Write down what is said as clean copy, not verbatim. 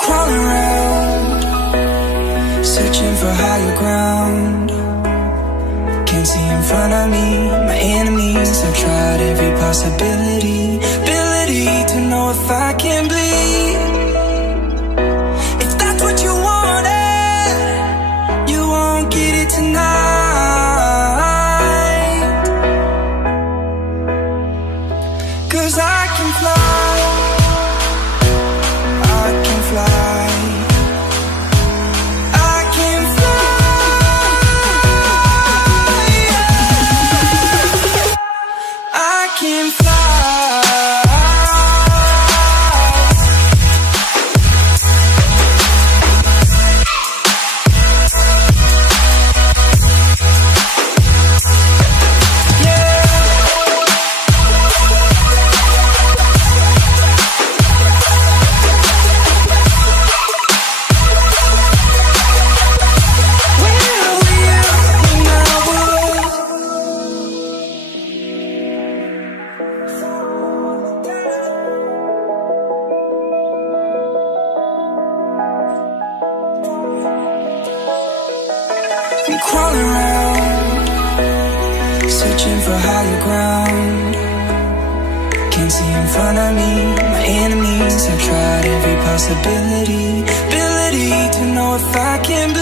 crawling around, searching for higher ground. Can't see in front of me, my enemies. I've tried every possibility, ability to know if I can bleed. If that's what you wanted, you won't get it tonight. 'Cause I can fly, I can fly. I'm crawling around, searching for higher ground. Can't see in front of me, my enemies. I've tried every possibility, ability to know if I can believe.